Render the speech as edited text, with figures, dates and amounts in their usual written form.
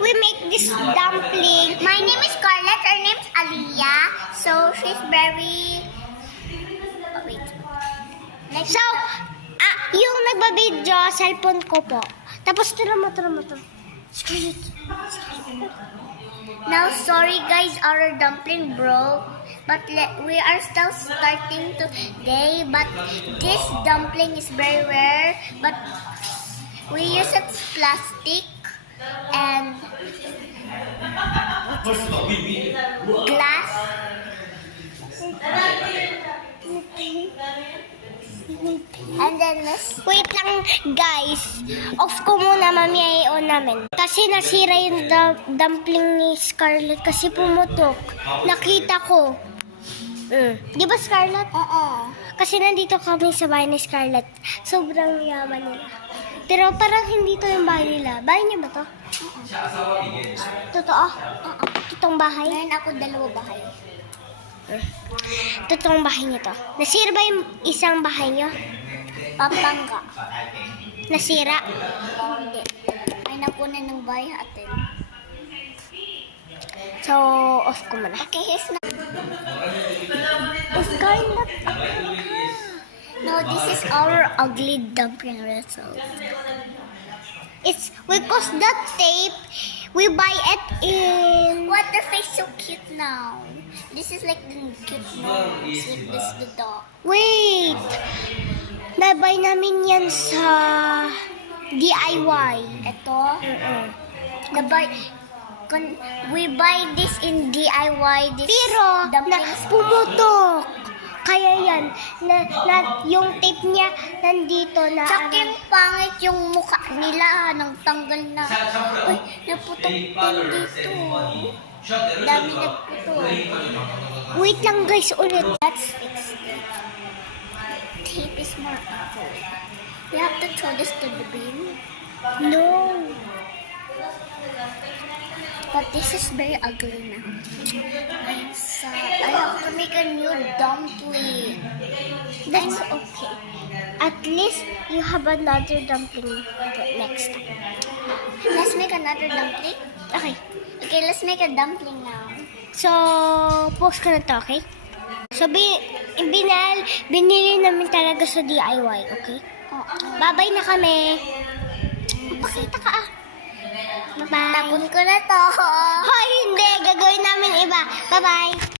we make this dumpling. My name is Scarlett. Her name is Aliyah. So, she's very... Oh, wait. So, yung nagbabidyo, cellphone ko po. Tapos, tira mo to. Scarlett. Now, sorry guys, our dumpling broke. But we are still starting today. But this dumpling is very rare. But we use it plastic and glass. And then wait lang guys. Off ko muna, mamaya i-on namin. Kasi nasira yung dumpling ni Scarlett kasi pumutok. Nakita ko. Di ba Scarlett? Oo. Kasi nandito kami sa bahay ni Scarlett. Sobrang yaman nila. Pero parang hindi to yung bahay nila. Bahay niya ba to? Totoo? Totoong bahay? Meron ako 2 bahay. Totoong bahay niyo to. Nasira ba yung isang bahay niyo? Pampanga. Nasira? Hindi. Ay nakunan ng bahay atin. So, off ko muna. Okay, here's na. Scarlett. No, this is our ugly dumpling result. Because the tape, we buy it in... What, the face so cute now. This is like the cute nose. Like this, the dog. Wait! Nabay namin yan sa DIY. Ito? We buy this in DIY. This pero, pumutok. Kaya yan, yung tape niya nandito na... Tsaka yung pangit yung mukha nila, nang tanggal na. Uy, naputok din dito. Dami nagputok. Wait lang guys, ulit. Let's fix it. Tape is more ugly. We have to throw this to the bin. No. But this is very ugly now. I'm sad. I have to make a new dumpling. That's okay. At least you have another dumpling next time. Let's make another dumpling? Okay. Okay, let's make a dumpling now. So, post ko na to, okay? So, binili namin talaga sa DIY, okay? Bye-bye na kami. Pakita ka Bye-bye. Tapon ko na to. Hoy, hindi. Gagawin namin iba. Bye-bye.